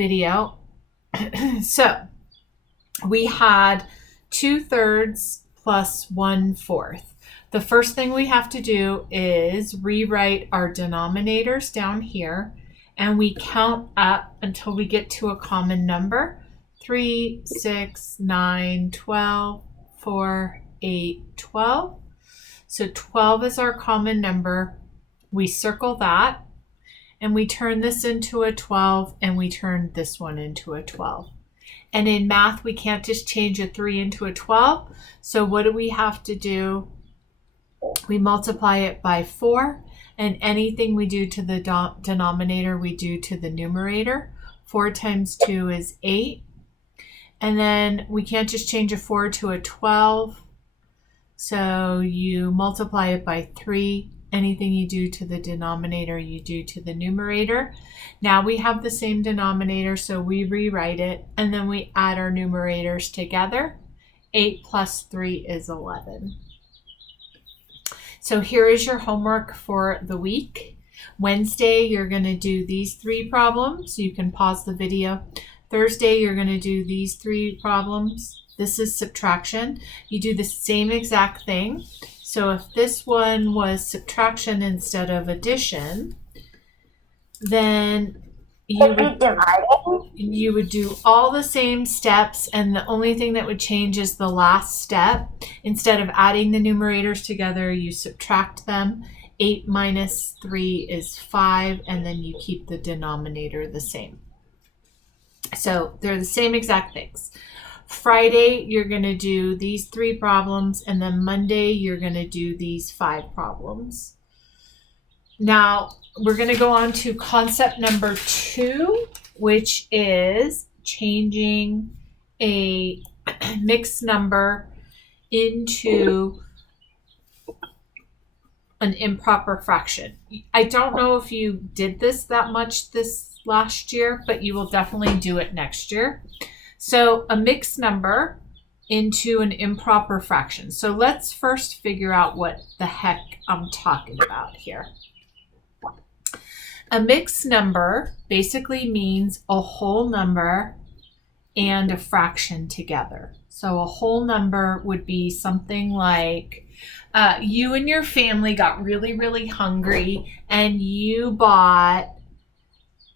video. So we had 2/3 plus 1/4. The first thing we have to do is rewrite our denominators down here, and we count up until we get to a common number. 3, 6, 9, 12, 4, 8, 12. So 12 is our common number. We circle that, and we turn this into a 12, and we turn this one into a 12. And in math, we can't just change a 3 into a 12. So what do we have to do? We multiply it by 4, and anything we do to the denominator, we do to the numerator. 4 times 2 is 8. And then we can't just change a 4 to a 12. So you multiply it by 3. Anything you do to the denominator, you do to the numerator. Now we have the same denominator, so we rewrite it, and then we add our numerators together. 8 plus 3 is 11. So here is your homework for the week. Wednesday, you're going to do these 3 problems. You can pause the video. Thursday, you're going to do these 3 problems. This is subtraction. You do the same exact thing. So if this one was subtraction instead of addition, then you would do all the same steps, and the only thing that would change is the last step. Instead of adding the numerators together, you subtract them. 8 minus 3 is 5, and then you keep the denominator the same. So they're the same exact things. Friday, you're going to do these 3 problems, and then Monday, you're going to do these 5 problems. Now, we're going to go on to concept number 2, which is changing a mixed number into an improper fraction. I don't know if you did this that much this last year, but you will definitely do it next year. So a mixed number into an improper fraction. So let's first figure out what the heck I'm talking about here. A mixed number basically means a whole number and a fraction together. So a whole number would be something like you and your family got really, really hungry, and you bought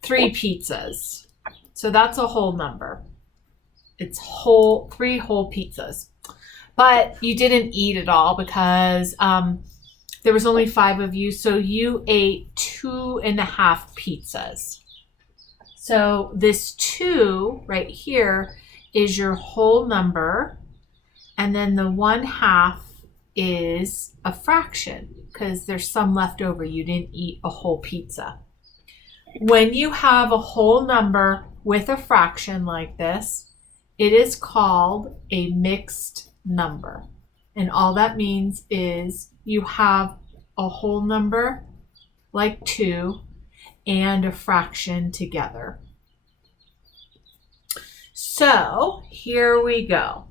3 pizzas. So that's a whole number. It's 3 whole pizzas. But you didn't eat it all because there was only 5 of you, so you ate 2.5 pizzas. So this 2 right here is your whole number, and then the 1/2 is a fraction because there's some left over. You didn't eat a whole pizza. When you have a whole number with a fraction like this, it is called a mixed number. And all that means is you have a whole number like 2 and a fraction together. So here we go.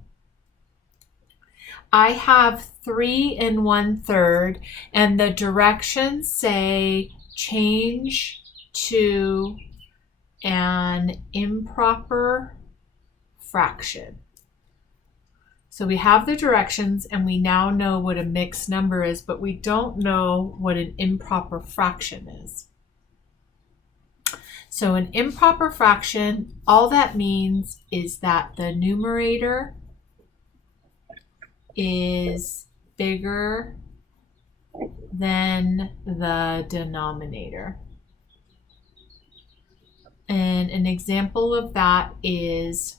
I have 3 1/3, and the directions say change to an improper fraction. So we have the directions, and we now know what a mixed number is, but we don't know what an improper fraction is. So an improper fraction, all that means is that the numerator is bigger than the denominator. And an example of that is,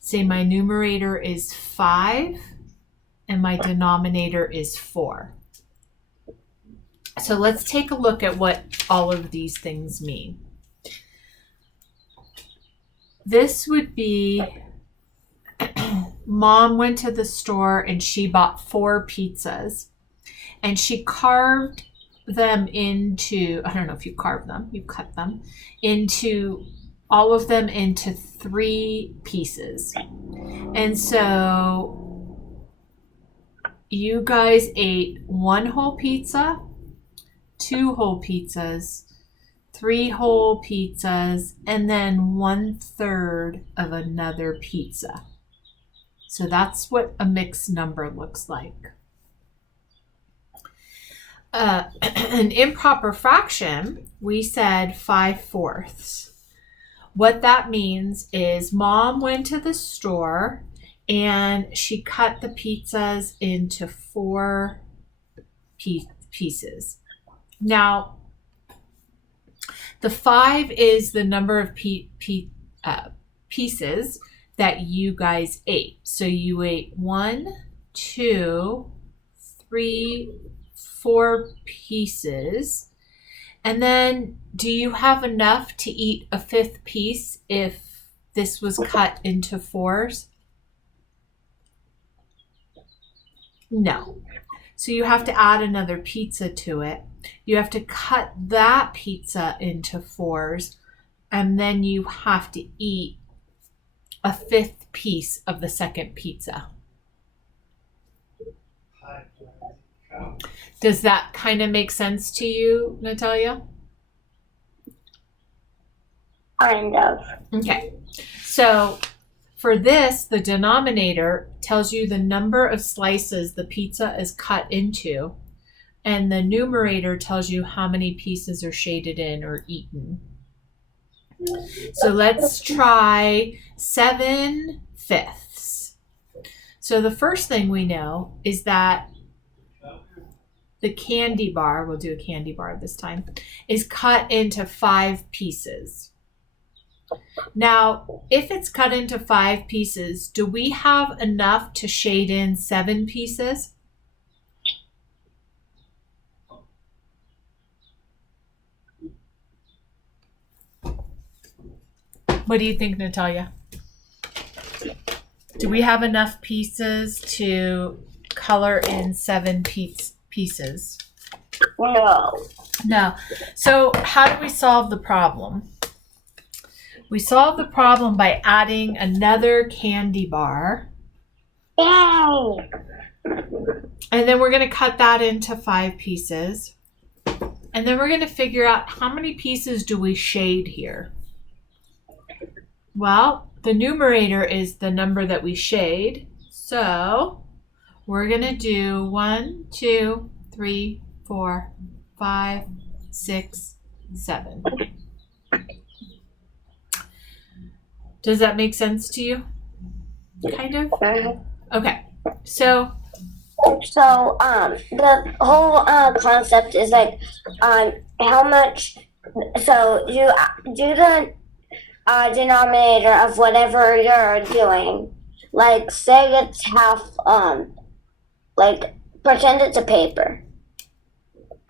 say my numerator is 5 and my denominator is 4. So let's take a look at what all of these things mean. This would be Mom went to the store and she bought 4 pizzas, and she carved them into, I don't know if you carved them, you cut them into, all of them into 3 pieces. And so you guys ate 1 whole pizza, 2 whole pizzas, 3 whole pizzas, and then 1/3 of another pizza. So that's what a mixed number looks like. An improper fraction, we said 5/4. What that means is Mom went to the store and she cut the pizzas into 4 pieces. Now, the 5 is the number of pieces that you guys ate. So you ate 1, 2, 3, 4 pieces. And then do you have enough to eat a 5th piece if this was cut into 4s? No. So you have to add another pizza to it. You have to cut that pizza into 4s, and then you have to eat a 5th piece of the second pizza. Does that kind of make sense to you, Natalia? Kind of. Okay. So for this, the denominator tells you the number of slices the pizza is cut into, and the numerator tells you how many pieces are shaded in or eaten. So let's try 7/5. So the first thing we know is that the candy bar, we'll do a candy bar this time, is cut into 5 pieces. Now, if it's cut into 5 pieces, do we have enough to shade in 7 pieces? What do you think, Natalia? Do we have enough pieces to color in 7 pieces? No. So how do we solve the problem? We solve the problem by adding another candy bar. Yay! And then we're going to cut that into 5 pieces. And then we're going to figure out how many pieces do we shade here. Well, the numerator is the number that we shade. So we're going to do 1, 2, 3, 4, 5, 6, 7. Does that make sense to you? Kind of? Okay. So the whole concept is like how much. So you do the denominator of whatever you're doing. Like say it's half. Like pretend it's a paper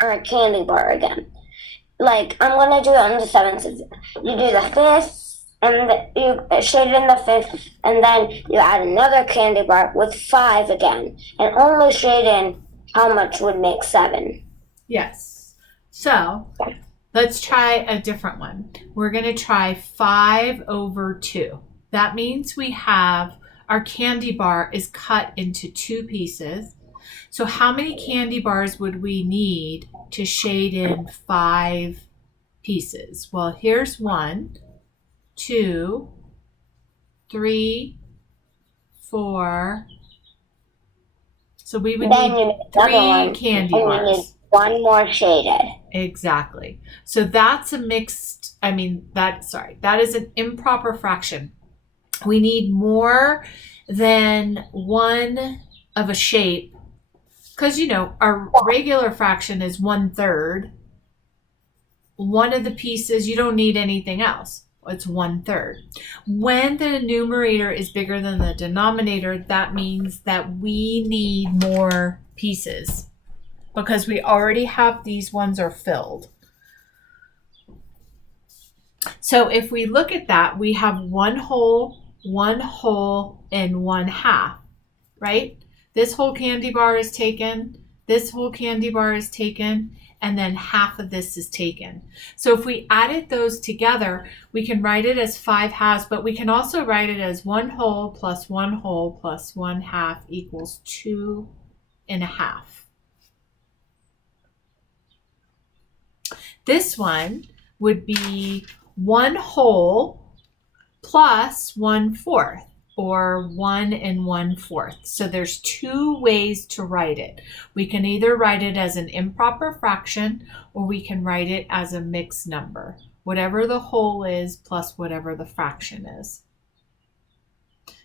or a candy bar again. Like I'm gonna do it on the 7th. You do the 5th. And you shade in the 5th, and then you add another candy bar with 5 again, and only shade in how much would make 7. Yes. So let's try a different one. We're going to try 5/2. That means we have our candy bar is cut into 2 pieces. So how many candy bars would we need to shade in 5 pieces? Well, here's 1, 2, 3, 4. So we would need 3 candy bars. And you need 1 more shaded. Exactly. So that's a mixed, that is an improper fraction. We need more than 1 of a shape because, our regular fraction is 1/3. 1 of the pieces, you don't need anything else. It's 1/3. When the numerator is bigger than the denominator, that means that we need more pieces because we already have these ones are filled. So if we look at that, we have 1 whole, 1 whole, and 1/2, right? This whole candy bar is taken, this whole candy bar is taken, and then half of this is taken. So if we added those together, we can write it as 5/2, but we can also write it as 1 whole plus 1 whole plus 1/2 equals 2.5. This one, would be 1 whole plus 1/4, or 1 1/4. So there's 2 ways to write it. We can either write it as an improper fraction, or we can write it as a mixed number, whatever the whole is plus whatever the fraction is.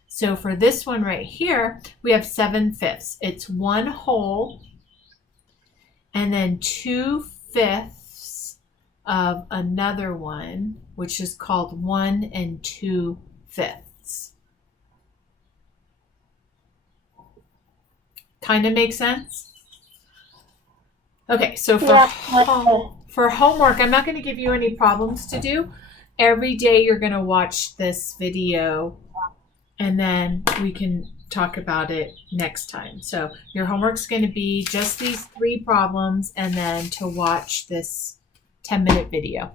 So for this one right here, we have 7/5. It's 1 whole and then 2/5 of another one, which is called 1 2/5. Kind of makes sense? Okay, so for homework, I'm not going to give you any problems to do. Every day you're going to watch this video, and then we can talk about it next time. So your homework's going to be just these 3 problems and then to watch this 10-minute video.